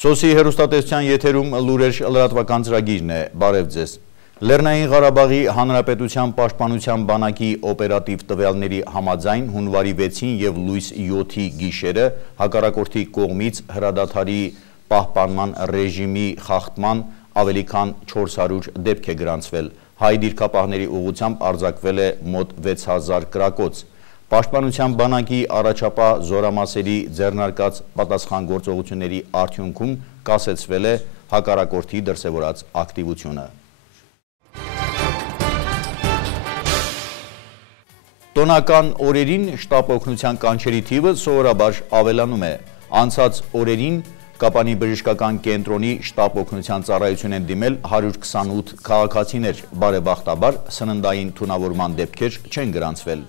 Սոսի հեռուստատեսության եթերում լուրեր լրատվական ծրագիրն է, բարև ձեզ։ Լեռնային Ղարաբաղի Հանրապետության պաշտպանության բանակի օպերատիվ տվյալների համաձայն հունվարի 6-ին եւ լույս 7-ի գիշերը հակառակորդի կողմից հրադադարի պահպանման ռեժիմի խախտման ավելի քան 400 դեպք է գրանցվել։ Հայ դիրքապահների ուղղությամբ արձակվել է մոտ 6000 կրակոց։ Պաշտպանության բանակի առաջապահ զորամասերի ձեռնարկած պատասխան գործողությունների արդյունքում կասեցվել է հակառակորդի դրսևորած ակտիվությունը։ Տոնական օրերին շտապ օգնության կանչերի թիվը սովորաբար ավելանում է։ Անցած օրերին Կապանի բժշկական կենտրոնի շտապ օգնության ծառայություն են դիմել 128 քաղաքացիներ, բարեբախտաբար սննդային թունավորման դեպքեր չեն գրանցվել։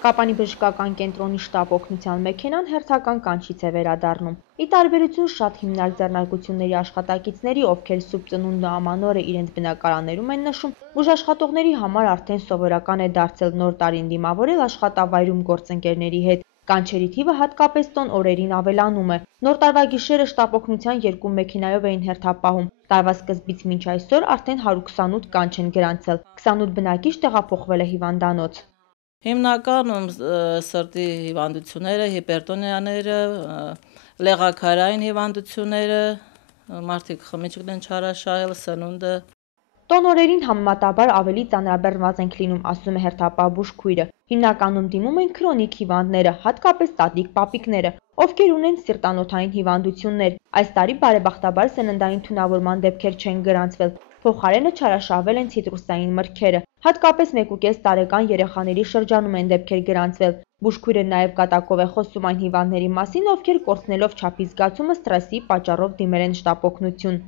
Կապանի բժշկական կենտրոնի շտապ օգնության մեքենան հերթական կանչից է վերադառնում։ Ի տարբերություն շատ հիմնարկ ձեռնարկությունների աշխատակիցների, ովքեր սուրբ ծնունդը ամանորը իրենց բնակարաններում են նշում, բուժաշխատողների համար արդեն սովորական է դարձել նոր տարին դիմավորել աշխատավայրում գործընկերների հետ։ Կանչերի թիվը հատկապես տոն օրերին ավելանում է։ Նոր տարվա գիշերը շտապ օգնության 2 մեքենայով էին հերթապահում։ Տարվա սկզբից մինչ այսօր արդեն 128 կանչ են գրանցել։ 28 բնակիչ տեղափոխվել է հիվանդանոց։ Հիմնականում սրտի հիվանդությունները, հիպերտոնիաները, լեղաքարային հիվանդությունները, մարդիկ խմիչքն են չարաշահել, սնունդը։ Տոն օրերին համեմատաբար ավելի ծանրաբեռնված ենք լինում, ասում է հերթապահ բուժքույրը։ Հիմնականում դիմում են քրոնիկ հիվանդները, հատկապես տատիկ պապիկները, ովքեր ունեն սիրտանոթային հիվանդություններ։ Այս տարի բարեբախտաբար սննդային թունավորման դեպքեր չեն գրանցվել։ Փոխարենը չարաշահվել են ցիտրուսային մրգերը։ Հատկապես 1.5 տարեկան երեխաների շրջանում են դեպքեր գրանցվել։ Բուժքույրը նաև կատակով է խոսում այն հիվանդների մասին, ովքեր կորցնելով չափի զգացումը սթրեսի պատճառով դիմել են շտապ օգնություն։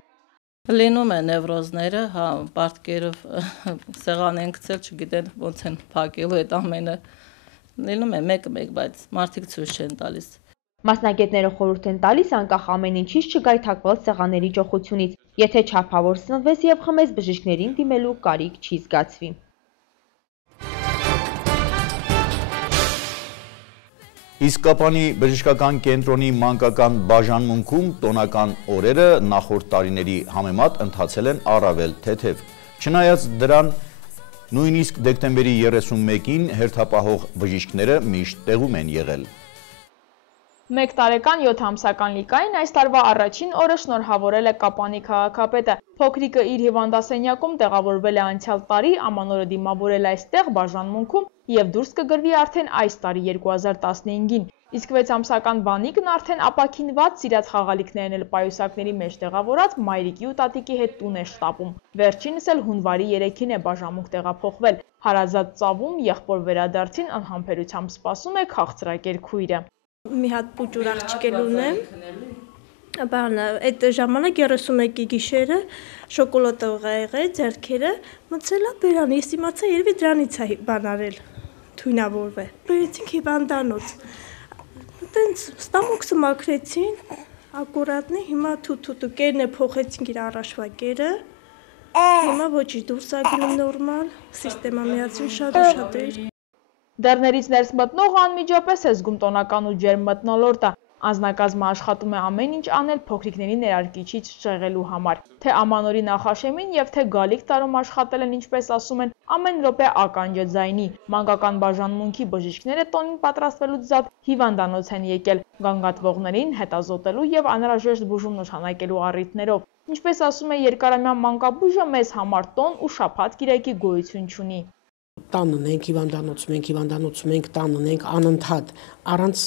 Լինում է նևրոզները, պարտքերով սեղան են գցել, չգիտեն ոնց են փակելու այդ ամենը։ Լինում է մեկ-մեկ, բայց մարդիկ ցույց չեն տալիս։ Մասնագետները խորհուրդ են տալիս անկախ ամեն ինչից չգայթակղել սեղանների ճոխությունից։ Եթե չափավոր սնվես եւ խմես, բժիշկներին դիմելու կարիք չի զգացվի։ Իսկ Կապանի բժշկական կենտրոնի մանկական բաժանմունքում տոնական օրերը նախորդ տարիների համեմատ ընթացել են առավել թեթև։ Չնայած դրան, նույնիսկ դեկտեմբերի 31-ին հերթապահող բժիշկները միշտ տեղում են եղել։ 1 տարեկան 7 ամսական Լիկային այս տարվա առաջին օրը շնորհավորել է Կապանի քաղաքապետը։ Փոքրիկը իր հիվանդասենյակում տեղավորվել է անցյալ տարի, ամանորը դիմավորել այստեղ բաժանմունքում եւ դուրս կգրվի արդեն այս տարի 2015-ին։ Իսկ 6 ամսական Վանիկն արդեն ապաքինված սիրած խաղալիքներն էլ պայուսակների մեջ տեղավորած մայրիկի ու տատիկի հետ տուն է շտապում։ Վերջինս էլ հունվարի 3-ին է բաժանմունք տեղափոխվել։ Հարազատ ծավում եղբոր վերադարձին անհամբերությամբ սպասում է քաղցրակեր քույրը։ Մի հատ պուճուր աղջիկել ունեմ, այդ ժամանակ 31-ի գիշերը շոկոլադով եղել, ձեռքերը մցելա բերան, ես իմացա երևի դրանից է բան արել, թույնավորվել։ Բերեցինք հիվանդանոց, տենց ստամոքսը մաքրեցին, ակուրատնի, հիմա թութ կերն է փոխեցինք իր առաջվա կերը, հիմա ոչի դուրս է գնում նորմալ, սիստեմա միացին շատ ու շատ էր։ Դռներից ներս մտնողը անմիջապես է զգում տոնական ու ջերմ մթնոլորտը։ Անձնակազմը աշխատում է ամեն ինչ անել փոքրիկների ներարկիչից շեղելու համար։ Թե ամանորի նախաշեմին եւ թե գալիք տարում աշխատել են, ինչպես ասում են, ամեն րոպե ականջը ձայնի։ Մանկական բաժանմունքի բժիշկները տոնին պատրաստվելուց զատ հիվանդանոց են եկել, գանգատվողներին հետազոտելու եւ անհրաժեշտ բուժում նշանակելու առիթներով։ Ինչպես ասում է երկարամյա մանկաբույժը, մեզ համար տոն ու շաբաթ կիրակի գոյություն չունի։ Տանն ենք, հիվանդանոցում ենք, տանն ենք անընդհատ, առանց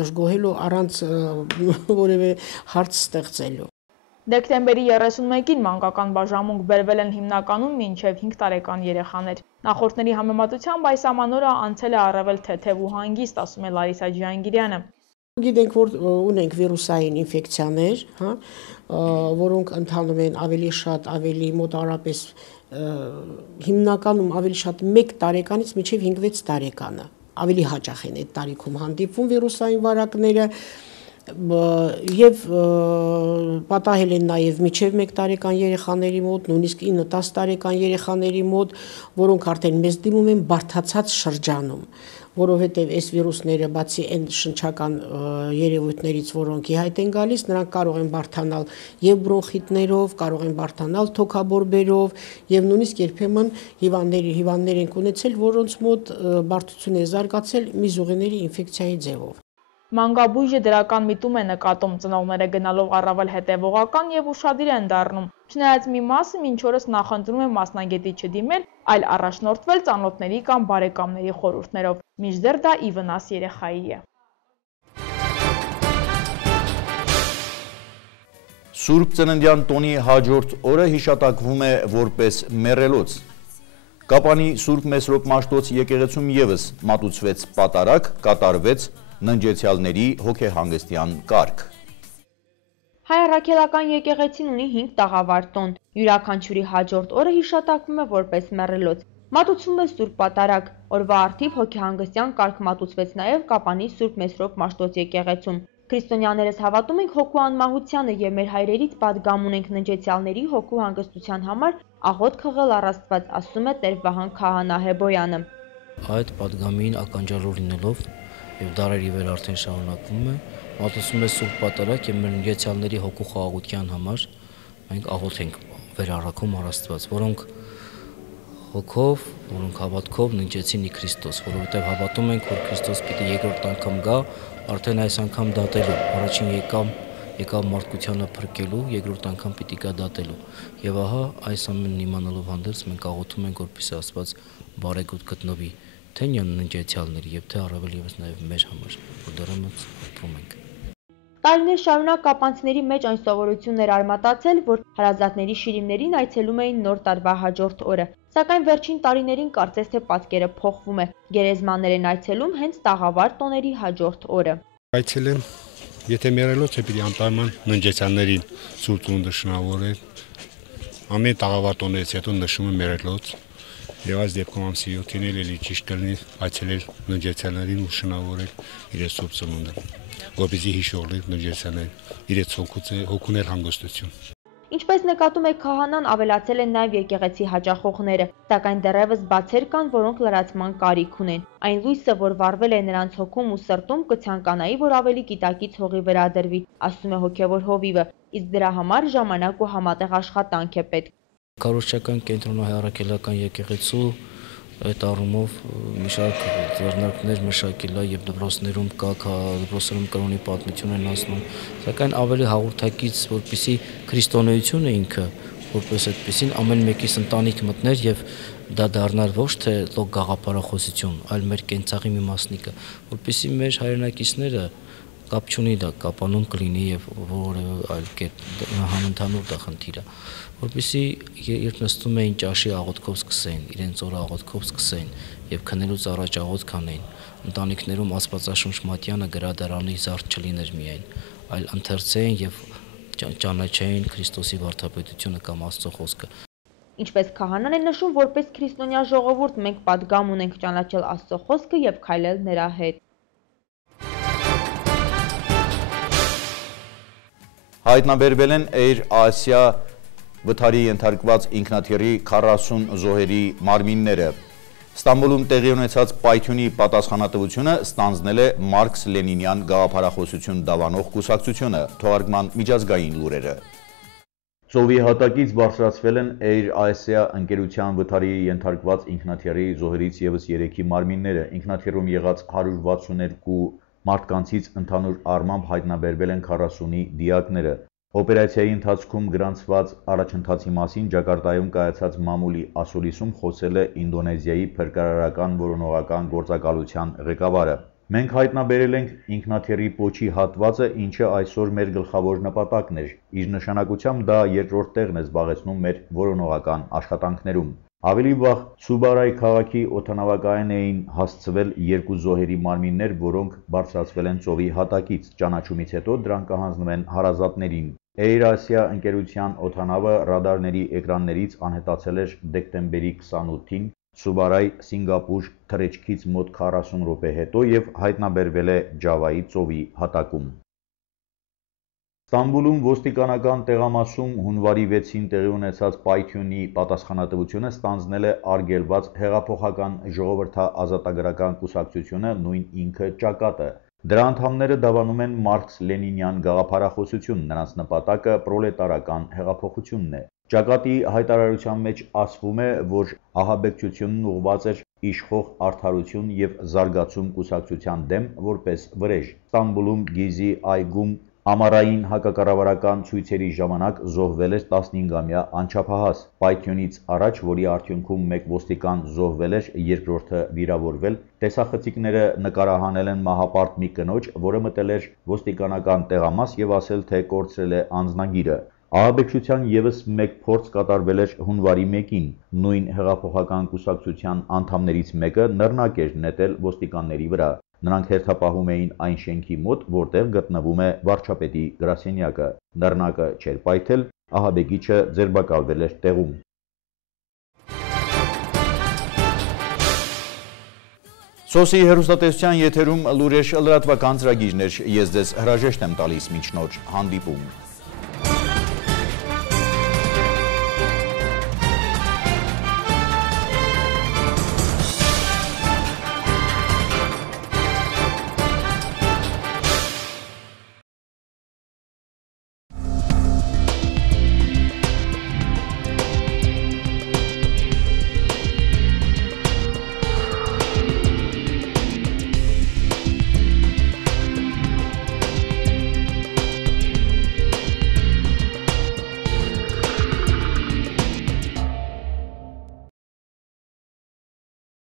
դժգոհելու, առանց որևէ հարց ստեղծելու։ Դեկտեմբերի 31-ին մանկական բաժանմունք բերվել են հիմնականում մինչև 5 տարեկան երեխաներ։ Նախորդների համեմատությամբ այս ամանորը անցել է առավել թեթև ու հանգիստ, ասում է Լարիսա Ջհանգիրյանը։ Գիտենք, որ ունենք վիրուսային ինֆեկցիաներ, որոնք ընթանում են ավելի շատ, ավելի մոտավորապես հիմնականում ավելի շատ 1 տարեկանից մինչև 5-6 տարեկանը, ավելի հաճախ են այդ տարիքում հանդիպում վիրուսային վարակները եւ պատահել են նաեւ մինչև 1 տարեկան երեխաների մոտ, նույնիսկ 9-10 տարեկան երեխաների մոտ, որոնք արդեն մեզ դիմում են բարդացած շրջանում, որովհետև այս վիրուսները բացի այն շնչական երևույթներից, որոնք ի հայտ են գալիս, նրանք կարող են բարդանալ եւ բրոնխիտներով, կարող են բարդանալ թոքաբորբերով եւ նույնիսկ երբեմն հիվանդներ են ունեցել, որոնց մոտ բարդություն է զարգացել միզուղիների ինֆեկցիայի ձևով։ Մանգաբույժը դրական միտում է նկատում, ծնողները գնալով առավել հետևողական եւ ուշադիր են դառնում։ Չնայած մի մասը մինչ օրս նախընտրում է մասնագետի չդիմել, այլ առաջնորդվել ծանոթների կամ բարեկամների խորհուրդներով, մինչդեռ դա ի վնաս երեխայի է։ Սուրբ Ծննդյան տոնի հաջորդ օրը հիշատակվում է որպես մեռելոց։ Կապանի Սուրբ Մեսրոպ Մաշտոց եկեղեցում եւս մատուցվեց պատարագ, կատարվեց ննջեցյալների հոգեհանգստյան կարգ։ Հայ առաքելական եկեղեցին ունի 5 տաղավար տոն, յուրաքանչյուրի հաջորդ օրը հիշատակվում է որպես մեռելոց։ Մատուցվում է Սուրբ Պատարագ, օրվա առթիվ հոգեհանգստյան կարգ մատուցվեց նաև Կապանի Սուրբ Մեսրոպ Մաշտոց եկեղեցում։ Քրիստոնյաներս հավատում ենք հոգու անմահությանը եւ մեր հայրերից падգամ ունենք ննջեցյալների հոգու հանգստության համար աղոթ խղել առ Աստված, ասում է Տեր Վահան Քահանա Հեբոյանը։ Այդ падգամին ականջալուր լինելով եւ դարերի վեր արդեն շարունակվում է, մատուցում է Սուրբ Պատարագ եւ մեր ննջեցյալների հոգու խաղաղության համար մենք աղոթ ենք վերառաքում առ Աստված, որոնք հոգով, որոնք հավատքով ննջեցին ի Քրիստոս, որովհետեւ հավատում ենք, որ Քրիստոս պիտի երկրորդ անգամ գա, արդեն այս անգամ դատելու, առաջին եկավ մարդկությանը փրկելու, երկրորդ անգամ պիտի գա դատելու։ Եվ ահա այս ամենն իմանալով հանդերձ մենք աղոթում ենք, որպեսզի Աստված բարեգութ գտնվի թե ննջեցյալների եւ թե առավել եւս նաեւ մեր համար, որ դեռևս ապրում ենք։ Տարիներ շարունակ կապանցիների մեջ այն սովորությունն էր արմատացել, որ հարազատների շիրիմներին այցելում էին նոր տարվա հաջորդ օրը, սակայն վերջին տարիներին կարծես թե պատկերը փոխվում է։ Գերեզմաններ են այցելում հենց տաղավար տոների հաջորդ օրը։ Այցելեմ, եթե մեռելոց է պիտի անպայման ննջեցյալներին Սուրբ Ծնունդը շնորհավորել։ Ամեն տաղավար տոներից հետո նշում եմ մեռելոց։ Եվ այս դեպքում ամսի 7-ին էլի ճիշտ կլինի այցելել ննջեցյալներին ու շնորհավորել իրենց Սուրբ Ծնունդը, որպեսզի հիշող լինեն ննջեցյալներին, իրենց հոգուներ հանգստություն։ Ինչպես նկատում է քահանան, ավելացել են նաև եկեղեցի հաճախողները, սակայն դեռևս բացեր կան, որոնք լրացման կարիք ունեն։ Այն լույսը, որ վառվել է նրանց հոգում ու սրտում, կցանկանայի, որ ավելի գիտակից հողի վերադրվի, ասում է հոգևոր հովիվը, իսկ դրա համար ժամանակ ու համատեղ աշխատանք է պետք։ Քարոզչական կենտրոնահայ առաքելական եկեղեցու այդ առումով մի շարք ձեռնարկներ մշակել է եւ դպրոցներում դպրոցներում կրոնի պատմություն են ասնում, սակայն ավելի հաղորդակից, որպեսզի քրիստոնեությունը ինքը որպես այդպեսին ամեն մեկիս ընտանիք մտներ եւ դա դառնար ոչ թե լոկ գաղափարախոսություն, այլ մեր կենցաղի մի մասնիկը, որպեսզի մեր հայրենակիցները կապ չունի դա կապանում կլինի եւ որևէ այլ կերպ համընդհանուր դա խնդիր է, որպեսզի երբ նստում էին ճաշի աղոթքով սկսեին, իրենց օրը աղոթքով սկսեին եւ քնելուց առաջ աղոթք անեին, ընտանիքներում Աստվածաշունչ մատյանը գրադարանի զարդ չլիներ միայն, այլ ընթերցեին եւ ճանաչեին Քրիստոսի վարդապետությունը կամ Աստծո խոսքը։ Ինչպես քահանան է նշում, որպես քրիստոնյա ժողովուրդ մենք падգամ ունենք ճանաչել Աստծո խոսքը եւ քայլել նրա հետ։ Հայտնաբերվել են Air Asia վթարի ենթարկված ինքնաթիռի 40 զոհերի մարմինները։ Ստամբուլում տեղի ունեցած պայթյունի պատասխանատվությունը ստանձնել է Մարքս-Լենինյան գաղափարախոսություն դավանող կուսակցությունը, թողարկման միջազգային լուրերը։ Ծովի հատակից բարձրացվել են Air Asia ընկերության վթարի ենթարկված ինքնաթիռի զոհերից եւս 3-ի մարմինները։ Ինքնաթիռում եղած 162 մարդկանցից ընդհանուր առմամբ հայտնաբերվել են 40-ի դիակները։ Օպերացիայի ընթացքում գրանցված առաջընթացի մասին Ջակարտայում կայացած մամուլի ասուլիսում խոսել է Ինդոնեզիայի փրկարարական որոնողական գործակալության ղեկավարը։ Մենք հայտնաբերել ենք ինքնաթիռի պոչի հատվածը, ինչը այսօր մեր գլխավոր նպատակն էր։ Իր նշանակությամբ դա երկրորդ տեղն է զբաղեցնում մեր որոնողական աշխատանքներում։ Ավելի վաղ Սուբարայ քաղաքի օդանավակայան էին հասցվել 2 զոհերի մարմիններ, որոնք բարձրացվել են ծովի հատակից։ Ճանաչումից հետո դրանք կհանձնվեն հարազատներին։ Air Asia ընկերության օդանավը ռադարների էկրաններից անհետացել էր դեկտեմբերի 28-ին Սուբարայ Սինգապուր թռիչքից մոտ 40 րոպե հետո եւ հայտնաբերվել է Ջավայի ծովի հատակում։ Ստամբուլում ոստիկանական տեղամասում հունվարի 6-ին տեղի ունեցած պայթյունի պատասխանատվությունը ստանձնել է արգելված հեղափոխական ժողովրդաազատագրական կուսակցությունը, նույն ինքը ճակատը։ Դրա անդամները դավանում են մարքս-լենինյան գաղափարախոսություն, նրանց նպատակը պրոլետարական հեղափոխությունն է։ Ճակատի հայտարարության մեջ ասվում է, որ ահաբեկչությունն ուղղված էր իշխող արդարություն եւ զարգացում կուսակցության դեմ որպես վրեժ։ Ստամբուլում Գիզի այգում ամառային հակակառավարական ցույցերի ժամանակ զոհվել էր 15-ամյա անչափահաս։ Պայթյունից առաջ, որի արդյունքում մեկ ոստիկան զոհվել էր, երկրորդը վիրավորվել, տեսախցիկները նկարահանել են մահապարտ մի կնոջ, որը մտել էր ոստիկանական տեղամաս եւ ասել, թե կորցրել է անձնագիրը։ Ահաբեկչության եւս մեկ փորձ կատարվել էր հունվարի 1-ին։ Նույն հեղափոխական կուսակցության անդամներից մեկը նռնակ էր նետել ոստիկանների վրա։ Նրանք հերթապահում էին այն շենքի մոտ, որտեղ գտնվում է վարչապետի գրասենյակը։ Նռնակը չէր պայթել, ահաբեկիչը ձերբակալվել էր տեղում։ Սոսի հեռուստատեսության եթերում լուրեր լրատվական ծրագիրներ, ես ձեզ հրաժեշտ եմ տալիս մինչ նոր հանդիպում։